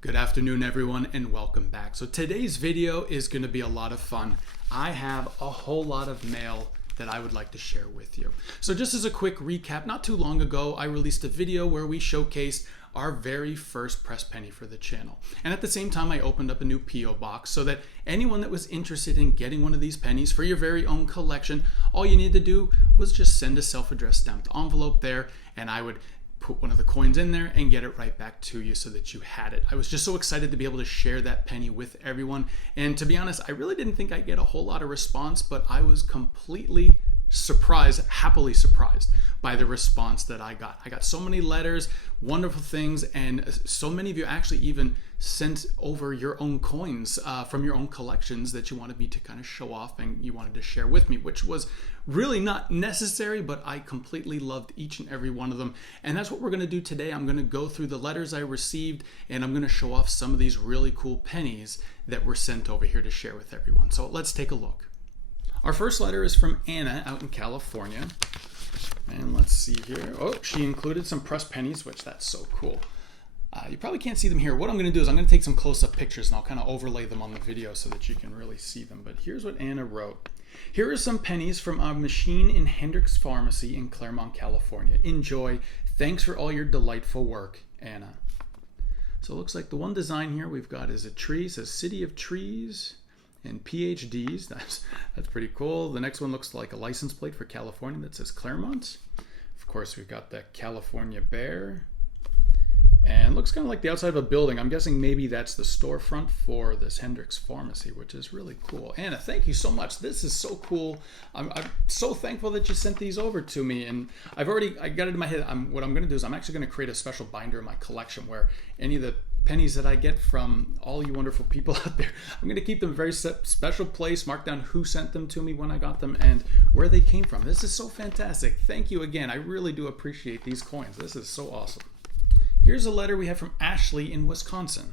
Good afternoon, everyone, and welcome back. So today's video is going to be a lot of fun. I have a whole lot of mail that I would like to share with you. So just as a quick recap, not too long ago, I released a video where we showcased our very first press penny for the channel. And at the same time, I opened up a new P.O. box so that anyone that was interested in getting one of these pennies for your very own collection, all you need to do was just send a self-addressed stamped envelope there, and I would put one of the coins in there and get it right back to you so that you had it. I was just so excited to be able to share that penny with everyone. And to be honest, I really didn't think I'd get a whole lot of response, but I was completely surprised, happily surprised by the response that I got. I got so many letters, wonderful things, and so many of you actually even sent over your own coins from your own collections that you wanted me to kind of show off and you wanted to share with me, which was really not necessary, but I completely loved each and every one of them. And that's what we're going to do today. I'm going to go through the letters I received and I'm going to show off some of these really cool pennies that were sent over here to share with everyone. So let's take a look. Our first letter is from Anna out in California. And let's see here. Oh, she included some pressed pennies, which that's so cool. You probably can't see them here. What I'm going to do is I'm going to take some close-up pictures and I'll kind of overlay them on the video so that you can really see them. But here's what Anna wrote. Here are some pennies from our machine in Hendrick's Pharmacy in Clermont, California. Enjoy. Thanks for all your delightful work, Anna. So it looks like the one design here we've got is a tree. It says City of Trees and PhDs. That's pretty cool. The next one looks like a license plate for California that says Clermont. Of course, we've got the California bear. And it looks kind of like the outside of a building. I'm guessing maybe that's the storefront for this Hendrick's Pharmacy, which is really cool. Anna, thank you so much. This is so cool. I'm so thankful that you sent these over to me. And I got it in my head. What I'm going to do is I'm actually going to create a special binder in my collection where any of the pennies that I get from all you wonderful people out there, I'm going to keep them in a very special place, mark down who sent them to me when I got them and where they came from. This is so fantastic. Thank you again. I really do appreciate these coins. This is so awesome. Here's a letter we have from Ashley in Wisconsin.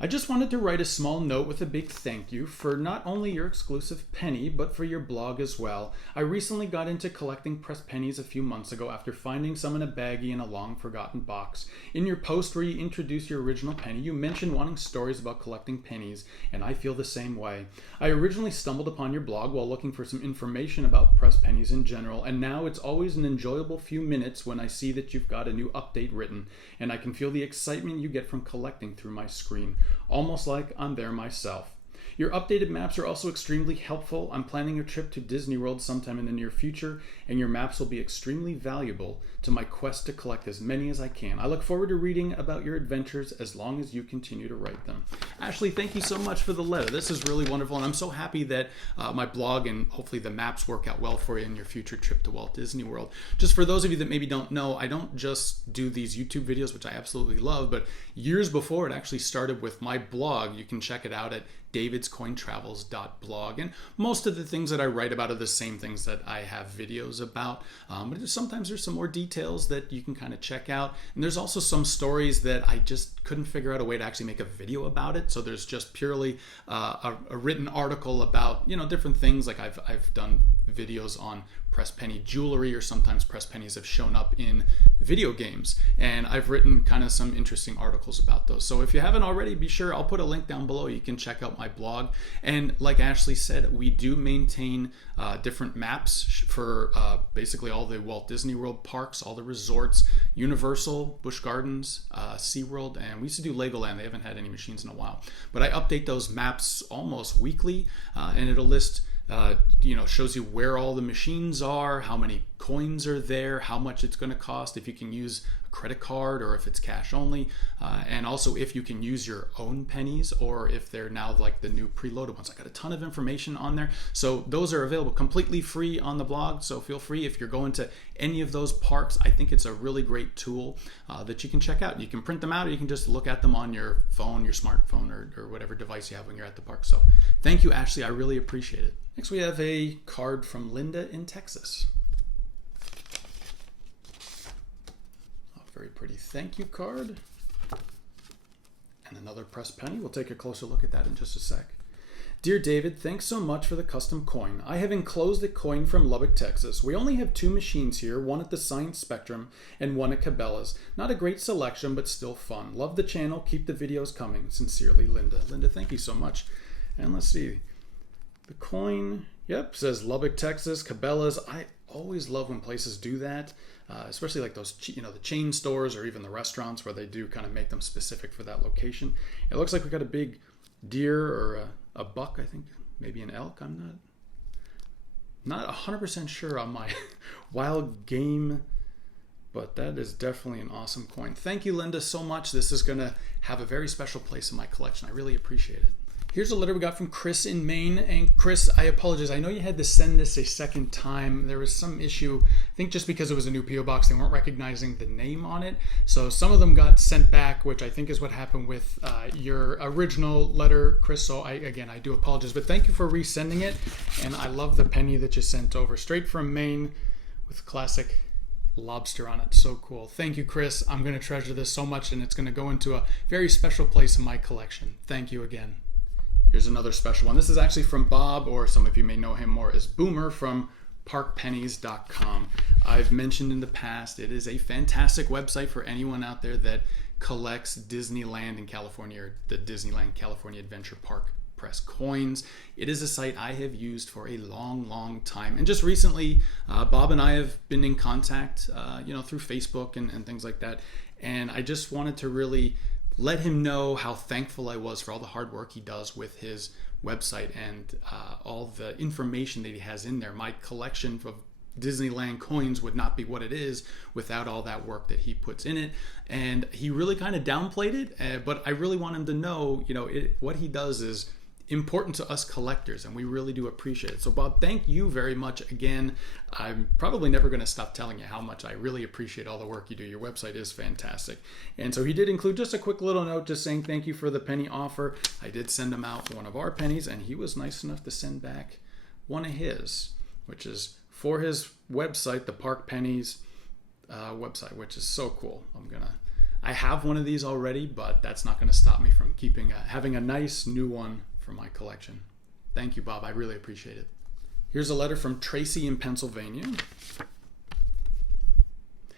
I just wanted to write a small note with a big thank you for not only your exclusive penny, but for your blog as well. I recently got into collecting pressed pennies a few months ago after finding some in a baggie in a long forgotten box. In your post where you introduced your original penny, you mentioned wanting stories about collecting pennies, and I feel the same way. I originally stumbled upon your blog while looking for some information about pressed pennies in general, and now it's always an enjoyable few minutes when I see that you've got a new update written, and I can feel the excitement you get from collecting through my screen. Almost like I'm there myself. Your updated maps are also extremely helpful. I'm planning a trip to Disney World sometime in the near future, and your maps will be extremely valuable to my quest to collect as many as I can. I look forward to reading about your adventures as long as you continue to write them. Ashley, thank you so much for the letter. This is really wonderful, and I'm so happy that my blog and hopefully the maps work out well for you in your future trip to Walt Disney World. Just for those of you that maybe don't know, I don't just do these YouTube videos, which I absolutely love, but years before it actually started with my blog. You can check it out at davidscointravels.blog, and most of the things that I write about are the same things that I have videos about, but sometimes there's some more details that you can kind of check out, and there's also some stories that I just couldn't figure out a way to actually make a video about it, so there's just purely a written article about different things. Like I've done videos on pressed penny jewelry, or sometimes pressed pennies have shown up in video games, and I've written kind of some interesting articles about those. So if you haven't already, be sure, I'll put a link down below. You can check out my blog. And like Ashley said, we do maintain different maps for basically all the Walt Disney World parks, all the resorts, Universal, Busch Gardens, SeaWorld, and we used to do Legoland. They haven't had any machines in a while, but I update those maps almost weekly, and it'll list shows you where all the machines are, how many coins are there, how much it's going to cost, if you can use a credit card or if it's cash only, and also if you can use your own pennies or if they're now like the new preloaded ones. I got a ton of information on there. So those are available completely free on the blog. So feel free, if you're going to any of those parks, I think it's a really great tool that you can check out. You can print them out, or you can just look at them on your phone, your smartphone, or whatever device you have when you're at the park. So thank you, Ashley. I really appreciate it. Next, we have a card from Linda in Texas. Very pretty thank you card. And another pressed penny. We'll take a closer look at that in just a sec. Dear David, thanks so much for the custom coin. I have enclosed a coin from Lubbock, Texas. We only have 2 machines here, one at the Science Spectrum and one at Cabela's. Not a great selection, but still fun. Love the channel. Keep the videos coming. Sincerely, Linda. Linda, thank you so much. And let's see. The coin, yep, says Lubbock, Texas, Cabela's. I always love when places do that, especially like those, the chain stores or even the restaurants where they do kind of make them specific for that location. It looks like we got a big deer or a buck, I think, maybe an elk. I'm not 100% sure on my wild game, but that is definitely an awesome coin. Thank you, Linda, so much. This is going to have a very special place in my collection. I really appreciate it. Here's a letter we got from Chris in Maine. And Chris, I apologize. I know you had to send this a second time. There was some issue, I think just because it was a new P.O. box, they weren't recognizing the name on it. So some of them got sent back, which I think is what happened with your original letter, Chris. So I do apologize. But thank you for resending it. And I love the penny that you sent over, straight from Maine with classic lobster on it. So cool. Thank you, Chris. I'm going to treasure this so much, and it's going to go into a very special place in my collection. Thank you again. Here's another special one. This is actually from Bob, or some of you may know him more as Boomer from parkpennies.com. I've mentioned in the past, it is a fantastic website for anyone out there that collects Disneyland in California, or the Disneyland California Adventure Park Press coins. It is a site I have used for a long time. And just recently, Bob and I have been in contact, through Facebook and things like that. And I just wanted to really let him know how thankful I was for all the hard work he does with his website and all the information that he has in there. My collection of Disneyland coins would not be what it is without all that work that he puts in it. And he really kind of downplayed it, but I really want him to know, what he does is important to us collectors, and we really do appreciate it. So Bob, thank you very much again. I'm probably never going to stop telling you how much I really appreciate all the work you do. Your website is fantastic. And so he did include just a quick little note just saying thank you for the penny offer. I did send him out one of our pennies, and he was nice enough to send back one of his, which is for his website, the Park Pennies website, which is so cool. I have one of these already, but that's not going to stop me from having a nice new one for my collection. Thank you, Bob. I really appreciate it. Here's a letter from Tracy in Pennsylvania.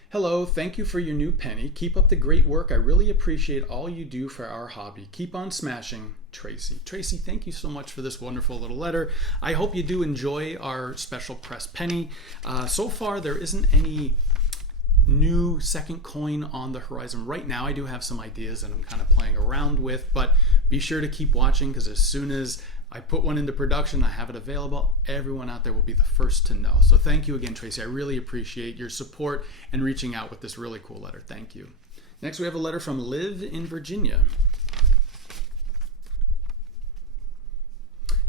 Hello, thank you for your new penny. Keep up the great work. I really appreciate all you do for our hobby. Keep on smashing, Tracy. Tracy, thank you so much for this wonderful little letter. I hope you do enjoy our special press penny. So far, there isn't any new second coin on the horizon right now. I do have some ideas that I'm kind of playing around with, but be sure to keep watching, because as soon as I put one into production, I have it available, everyone out there will be the first to know. So thank you again, Tracy. I really appreciate your support and reaching out with this really cool letter. Thank you. Next, we have a letter from Liv in Virginia.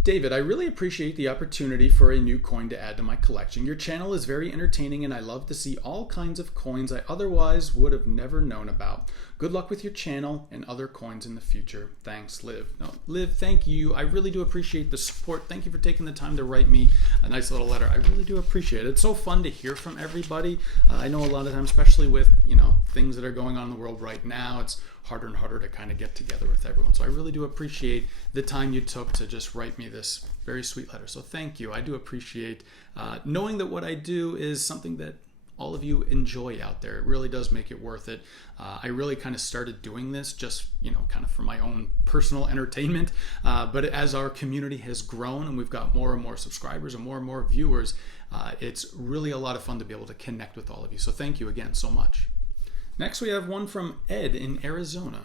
David, I really appreciate the opportunity for a new coin to add to my collection. Your channel is very entertaining, and I love to see all kinds of coins I otherwise would have never known about. Good luck with your channel and other coins in the future. Thanks, Liv. No, Liv, thank you. I really do appreciate the support. Thank you for taking the time to write me a nice little letter. I really do appreciate it. It's so fun to hear from everybody. I know a lot of times, especially with things that are going on in the world right now, it's harder and harder to kind of get together with everyone. So I really do appreciate the time you took to just write me this very sweet letter. So thank you. I do appreciate knowing that what I do is something that all of you enjoy out there. It really does make it worth it. I really kind of started doing this just, kind of for my own personal entertainment. But as our community has grown and we've got more and more subscribers and more viewers, it's really a lot of fun to be able to connect with all of you. So thank you again so much. Next, we have one from Ed in Arizona.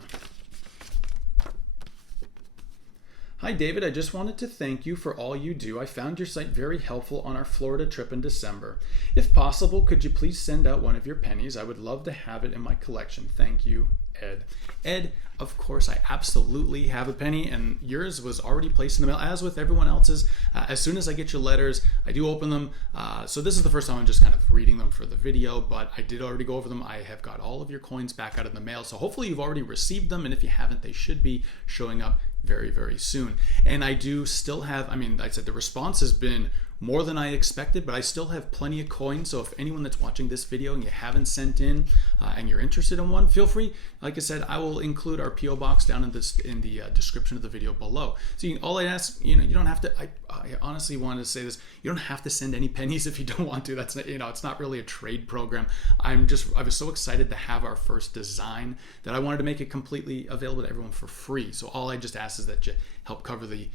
Hi, David. I just wanted to thank you for all you do. I found your site very helpful on our Florida trip in December. If possible, could you please send out one of your pennies? I would love to have it in my collection. Thank you, Ed. Ed, of course, I absolutely have a penny, and yours was already placed in the mail, as with everyone else's. As soon as I get your letters, I do open them. So this is the first time I'm just kind of reading them for the video, but I did already go over them. I have got all of your coins back out of the mail, so hopefully you've already received them, and if you haven't, they should be showing up very soon. And I do still have, I said the response has been more than I expected, but I still have plenty of coins. So if anyone that's watching this video and you haven't sent in and you're interested in one, feel free. Like I said, I will include our PO box down in the description of the video below. So all I ask, you don't have to. I honestly wanted to say this: you don't have to send any pennies if you don't want to. That's it's not really a trade program. I was so excited to have our first design that I wanted to make it completely available to everyone for free. So all I just ask is that you help cover the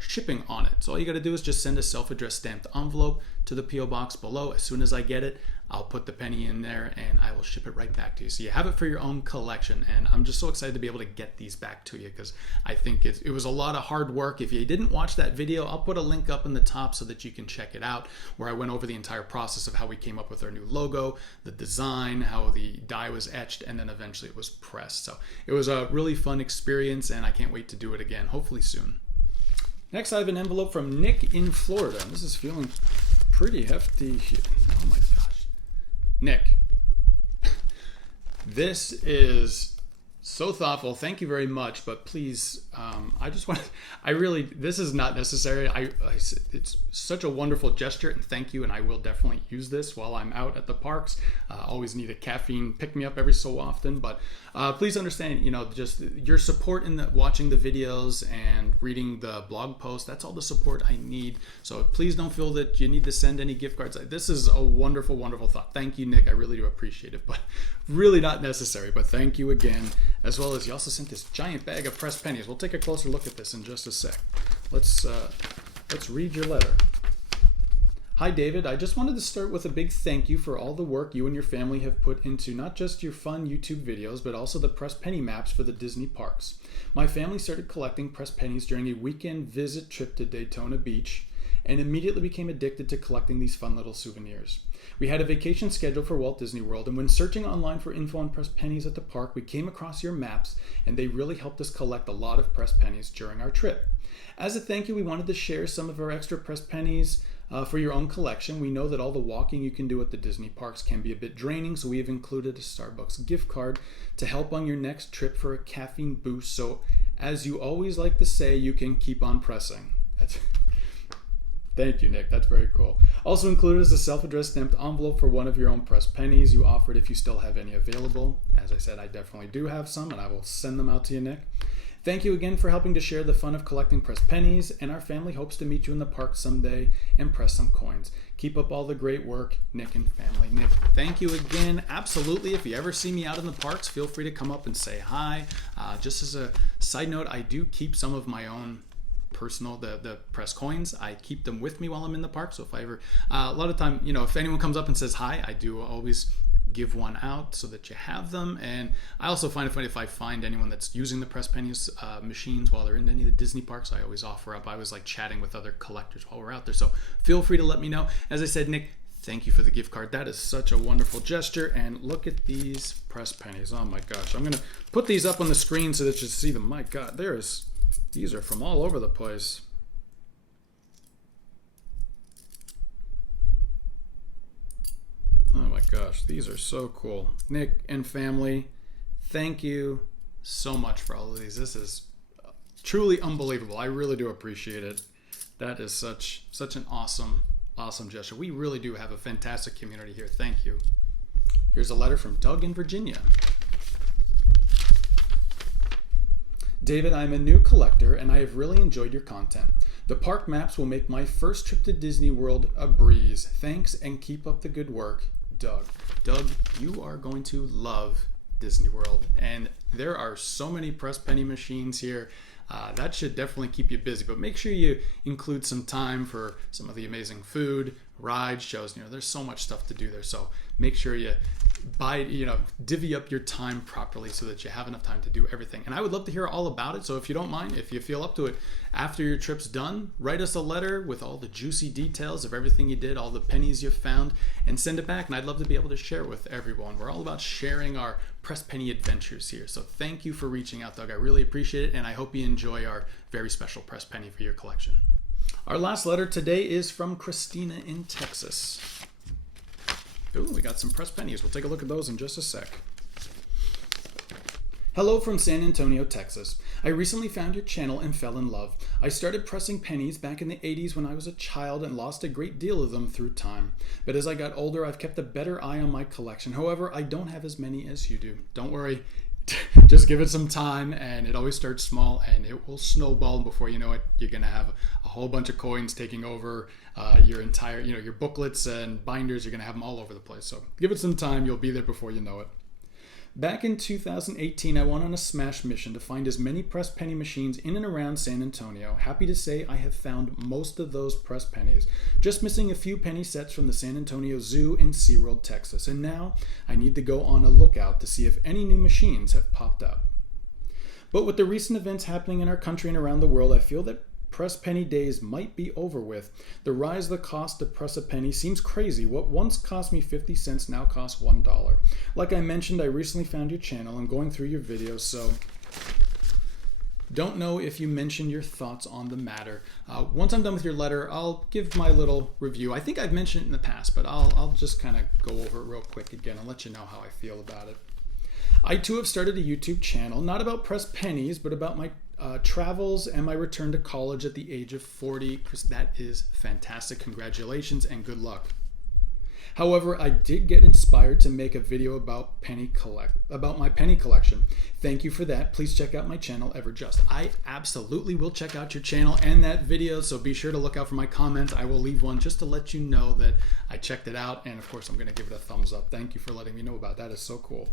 shipping on it. So all you got to do is just send a self-addressed stamped envelope to the PO box below. As soon as I get it, I'll put the penny in there and I will ship it right back to you. So you have it for your own collection. And I'm just so excited to be able to get these back to you because I think it was a lot of hard work. If you didn't watch that video, I'll put a link up in the top so that you can check it out, where I went over the entire process of how we came up with our new logo, the design, how the die was etched, and then eventually it was pressed. So it was a really fun experience and I can't wait to do it again, hopefully soon. Next, I have an envelope from Nick in Florida. This is feeling pretty hefty here. Oh my gosh. Nick, this is so thoughtful. Thank you very much. But please, this is not necessary. It's such a wonderful gesture, and thank you. And I will definitely use this while I'm out at the parks. Always need a caffeine pick-me-up every so often. But please understand, just your support in watching the videos and reading the blog post. That's all the support I need. So please don't feel that you need to send any gift cards. This is a wonderful, wonderful thought. Thank you, Nick. I really do appreciate it, but really not necessary. But thank you again. As well as you also sent this giant bag of pressed pennies. We'll take a closer look at this in just a sec. Let's read your letter. Hi, David. I just wanted to start with a big thank you for all the work you and your family have put into not just your fun YouTube videos, but also the pressed penny maps for the Disney parks. My family started collecting pressed pennies during a weekend visit trip to Daytona Beach and immediately became addicted to collecting these fun little souvenirs. We had a vacation scheduled for Walt Disney World, and when searching online for info on pressed pennies at the park, we came across your maps, and they really helped us collect a lot of pressed pennies during our trip. As a thank you, we wanted to share some of our extra pressed pennies for your own collection. We know that all the walking you can do at the Disney parks can be a bit draining, so we have included a Starbucks gift card to help on your next trip for a caffeine boost. So, as you always like to say, you can keep on pressing. Thank you, Nick. That's very cool. Also included is a self-addressed stamped envelope for one of your own pressed pennies you offered if you still have any available. As I said, I definitely do have some, and I will send them out to you, Nick. Thank you again for helping to share the fun of collecting pressed pennies, and our family hopes to meet you in the park someday and press some coins. Keep up all the great work, Nick and family. Nick, thank you again. Absolutely. If you ever see me out in the parks, feel free to come up and say hi. Just as a side note, I do keep some of my own personal, the press coins. I keep them with me while I'm in the park. So if I ever, a lot of time, if anyone comes up and says hi, I do always give one out so that you have them. And I also find it funny if I find anyone that's using the press pennies machines while they're in any of the Disney parks, I always offer up. I was like chatting with other collectors while we're out there. So feel free to let me know. As I said, Nick, thank you for the gift card. That is such a wonderful gesture. And look at these press pennies. Oh my gosh. I'm going to put these up on the screen so that you see them. My God, these are from all over the place. Oh my gosh, these are so cool. Nick and family, thank you so much for all of these. This is truly unbelievable. I really do appreciate it. That is such an awesome gesture. We really do have a fantastic community here. Thank you. Here's a letter from Doug in Virginia. David, I'm a new collector and I have really enjoyed your content. The park maps will make my first trip to Disney World a breeze. Thanks and keep up the good work, Doug. Doug, you are going to love Disney World, and there are so many press penny machines here. That should definitely keep you busy, but make sure you include some time for some of the amazing food, rides, shows. There's so much stuff to do there, so make sure you divvy up your time properly so that you have enough time to do everything. And I would love to hear all about it. So if you don't mind, if you feel up to it, after your trip's done, write us a letter with all the juicy details of everything you did, all the pennies you found, and send it back. And I'd love to be able to share it with everyone. We're all about sharing our press penny adventures here. So thank you for reaching out, Doug. I really appreciate it. And I hope you enjoy our very special press penny for your collection. Our last letter today is from Christina in Texas. Ooh, we got some pressed pennies. We'll take a look at those in just a sec. Hello from San Antonio, Texas. I recently found your channel and fell in love. I started pressing pennies back in the 80s when I was a child and lost a great deal of them through time. But as I got older, I've kept a better eye on my collection. However, I don't have as many as you do. Don't worry. Just give it some time, and it always starts small and it will snowball, and before you know it, you're going to have a whole bunch of coins taking over your entire, your booklets and binders. You're going to have them all over the place. So give it some time. You'll be there before you know it. Back in 2018, I went on a smash mission to find as many pressed penny machines in and around San Antonio. Happy to say I have found most of those pressed pennies, just missing a few penny sets from the San Antonio Zoo in SeaWorld, Texas. And now I need to go on a lookout to see if any new machines have popped up. But with the recent events happening in our country and around the world, I feel that press penny days might be over with. The rise of the cost to press a penny seems crazy. What once cost me 50 cents now costs $1. Like I mentioned, I recently found your channel. I'm going through your videos, so don't know if you mentioned your thoughts on the matter. Once I'm done with your letter, I'll give my little review. I think I've mentioned it in the past, but I'll just kind of go over it real quick again and let you know how I feel about it. I too have started a YouTube channel, not about pressed pennies, but about my travels and my return to college at the age of 40. Chris, that is fantastic. Congratulations and good luck. However, I did get inspired to make a video about my penny collection. Thank you for that. Please check out my channel, Everjust. I absolutely will check out your channel and that video, so be sure to look out for my comments. I will leave one just to let you know that I checked it out, and of course I'm going to give it a thumbs up. Thank you for letting me know about that. It's so cool.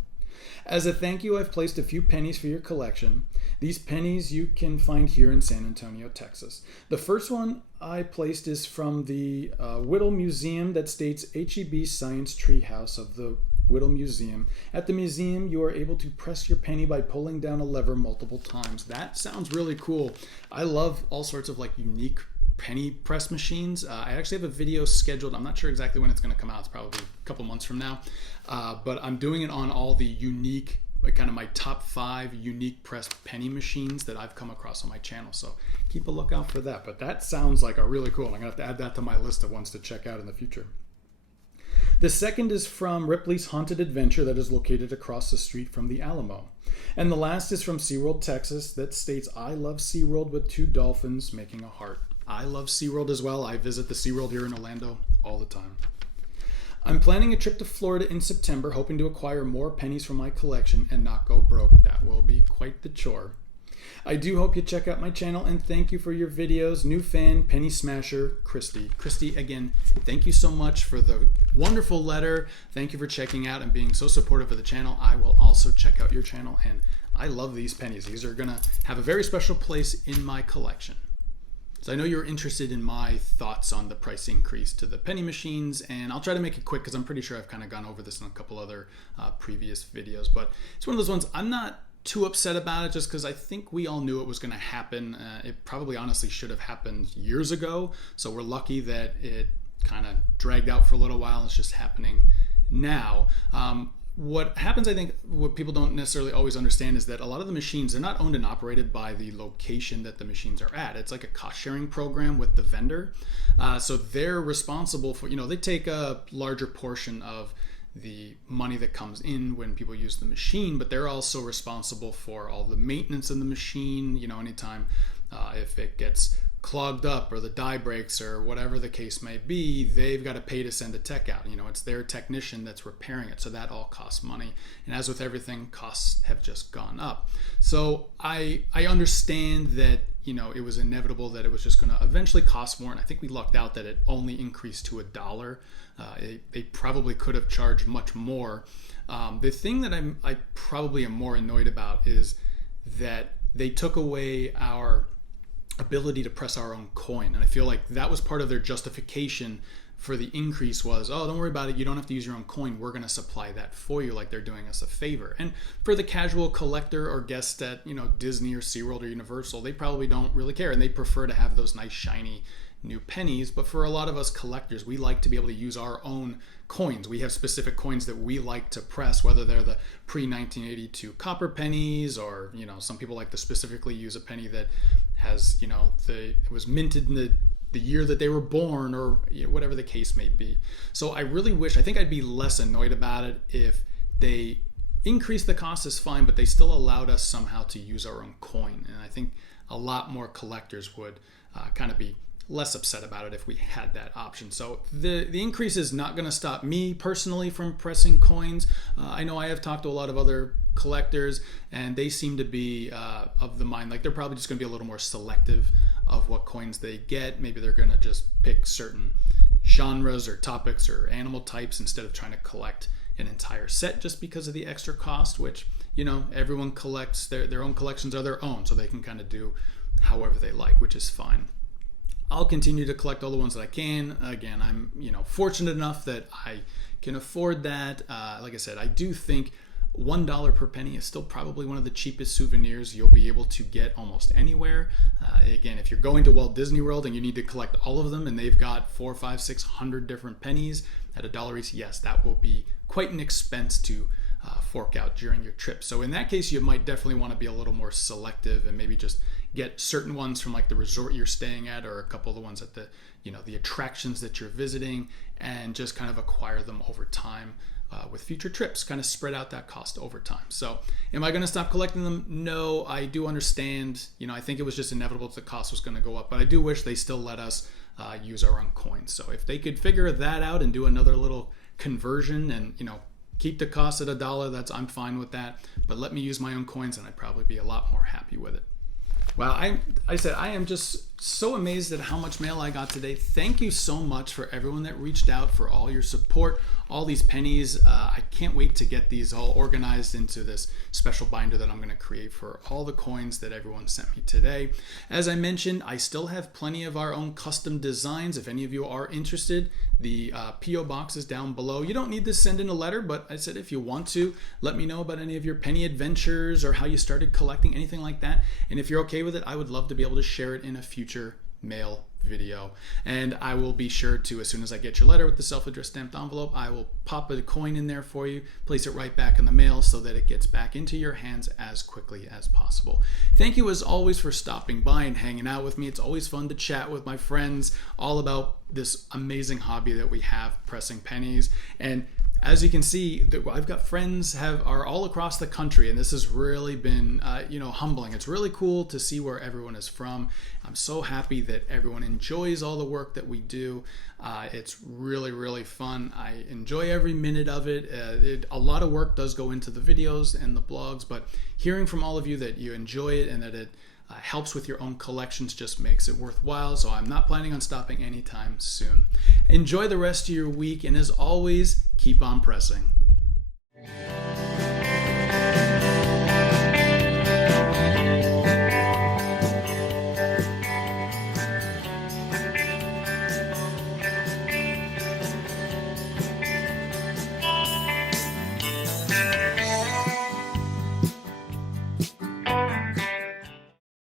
As a thank you, I've placed a few pennies for your collection. These pennies you can find here in San Antonio, Texas. The first one I placed is from the Whittle Museum that states HEB Science Treehouse of the Whittle Museum. At the museum, you are able to press your penny by pulling down a lever multiple times. That sounds really cool. I love all sorts of unique penny press machines. I actually have a video scheduled. I'm not sure exactly when it's going to come out. It's probably a couple months from now. But I'm doing it on all the unique, kind of my top 5 unique pressed penny machines that I've come across on my channel. So keep a lookout for that. But that sounds like a really cool. I'm going to have to add that to my list of ones to check out in the future. The second is from Ripley's Haunted Adventure that is located across the street from the Alamo. And the last is from SeaWorld, Texas that states, I love SeaWorld with 2 dolphins making a heart. I love SeaWorld as well. I visit the SeaWorld here in Orlando all the time. I'm planning a trip to Florida in September, hoping to acquire more pennies from my collection and not go broke. That will be quite the chore. I do hope you check out my channel, and thank you for your videos. New fan, Penny Smasher, Christy. Christy, again, thank you so much for the wonderful letter. Thank you for checking out and being so supportive of the channel. I will also check out your channel, and I love these pennies. These are going to have a very special place in my collection. So I know you're interested in my thoughts on the price increase to the penny machines, and I'll try to make it quick because I'm pretty sure I've kind of gone over this in a couple other previous videos. But it's one of those ones I'm not too upset about it, just because I think we all knew it was going to happen. It probably honestly should have happened years ago. So we're lucky that it kind of dragged out for a little while. It's just happening now. What happens, I think, what people don't necessarily always understand is that a lot of the machines, they're not owned and operated by the location that the machines are at. It's like a cost-sharing program with the vendor. So they're responsible for, they take a larger portion of the money that comes in when people use the machine, but they're also responsible for all the maintenance of the machine. Anytime if it gets clogged up or the die breaks or whatever the case may be, they've got to pay to send a tech out. It's their technician that's repairing it, so that all costs money. And as with everything, costs have just gone up. So I understand that it was inevitable that it was just going to eventually cost more, and I think we lucked out that it only increased to $1. They probably could have charged much more. The thing that I probably am more annoyed about is that they took away our ability to press our own coin, and I feel like that was part of their justification for the increase was, oh, don't worry about it, you don't have to use your own coin, we're going to supply that for you, like they're doing us a favor. And for the casual collector or guest at Disney or SeaWorld or Universal, they probably don't really care, and they prefer to have those nice shiny new pennies. But for a lot of us collectors, we like to be able to use our own coins. We have specific coins that we like to press, whether they're the pre-1982 copper pennies, or some people like to specifically use a penny that has it was minted in the year that they were born, or whatever the case may be. So I really wish, I think I'd be less annoyed about it if they increase the cost is fine, but they still allowed us somehow to use our own coin. And I think a lot more collectors would kind of be less upset about it if we had that option. So the increase is not going to stop me personally from pressing coins. I know I have talked to a lot of other collectors, and they seem to be of the mind like they're probably just going to be a little more selective of what coins they get. Maybe they're going to just pick certain genres or topics or animal types instead of trying to collect an entire set just because of the extra cost, which, you know, everyone collects their own collections are their own, so they can kind of do however they like, which is fine. I'll continue to collect all the ones that I can. Again, I'm, you know, fortunate enough that I can afford that. Like I said, I do think $1 per penny is still probably one of the cheapest souvenirs you'll be able to get almost anywhere. Again, if you're going to Walt Disney World and you need to collect all of them and they've got 400, 500, 600 different pennies at $1 each, yes, that will be quite an expense to fork out during your trip. So in that case, you might definitely want to be a little more selective and maybe just get certain ones from like the resort you're staying at, or a couple of the ones at the, you know, the attractions that you're visiting, and just kind of acquire them over time with future trips, kind of spread out that cost over time. So am I going to stop collecting them? No, I do understand. You know, I think it was just inevitable that the cost was going to go up, but I do wish they still let us use our own coins. So if they could figure that out and do another little conversion and, you know, keep the cost at $1, I'm fine with that. But let me use my own coins and I'd probably be a lot more happy with it. Well, I said I am just so amazed at how much mail I got today. Thank you so much for everyone that reached out, for all your support, all these pennies. I can't wait to get these all organized into this special binder that I'm going to create for all the coins that everyone sent me today. As I mentioned, I still have plenty of our own custom designs. If any of you are interested, the P.O. box is down below. You don't need to send in a letter, but I said if you want to, let me know about any of your penny adventures or how you started collecting, anything like that. And if you're okay with it, I would love to be able to share it in a future mail video. And I will be sure to, as soon as I get your letter with the self-addressed stamped envelope, I will pop a coin in there for you, place it right back in the mail so that it gets back into your hands as quickly as possible. Thank you as always for stopping by and hanging out with me. It's always fun to chat with my friends all about this amazing hobby that we have, pressing pennies. And as you can see, I've got friends are all across the country, and this has really been humbling. It's really cool to see where everyone is from. I'm so happy that everyone enjoys all the work that we do. It's really, really fun. I enjoy every minute of it. A lot of work does go into the videos and the blogs, but hearing from all of you that you enjoy it and that it helps with your own collections just makes it worthwhile. So I'm not planning on stopping anytime soon. Enjoy the rest of your week, and as always, keep on pressing.